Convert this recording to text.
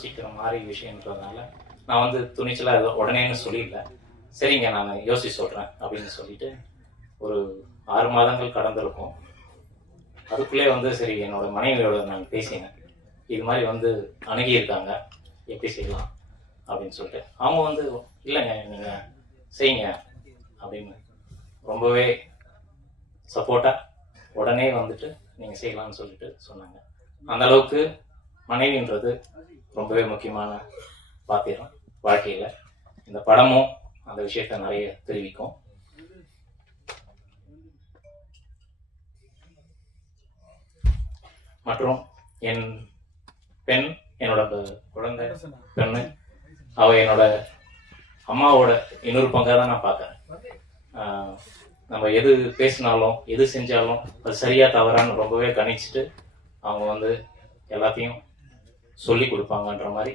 யோசிக்கிற மாதிரி விஷயன்றதுனால நான் வந்து துணிச்சலாக உடனேன்னு சொல்லிடல. சரிங்க, நான் யோசிச்சு சொல்கிறேன் அப்படின்னு சொல்லிட்டு ஒரு 6 மாதங்கள் கடந்திருக்கும். அதுக்குள்ளே வந்து சரி என்னோட மனைவியோட நான் பேசினேன். இது மாதிரி வந்து அணுகியிருக்காங்க, எப்படி செய்யலாம் அப்படின்னு சொல்லிட்டு. அவங்க வந்து இல்லைங்க நீங்கள் செய்யுங்க அப்படின்னு ரொம்பவே சப்போர்ட்டாக உடனே வந்துட்டு நீங்கள் செய்யலாம்னு சொல்லிட்டு சொன்னாங்க. அந்த அளவுக்கு மனைவின்றது ரொம்பவே முக்கியமான பாத்திரம் வாழ்க்கையில். இந்த படமும் அந்த விஷயத்த நிறைய தெரிவிக்கும். மற்றும் என் பெண், என்னோட குழந்தை பெண்ணு, அவ என்னோட அம்மாவோட இன்னொரு பங்காக தான் நான் பார்க்குறேன். நம்ம எது பேசினாலும் எது செஞ்சாலும் அது சரியா தவறான்னு ரொம்பவே கணிச்சுட்டு அவங்க வந்து எல்லாத்தையும் சொல்லி கொடுப்பாங்கன்ற மாதிரி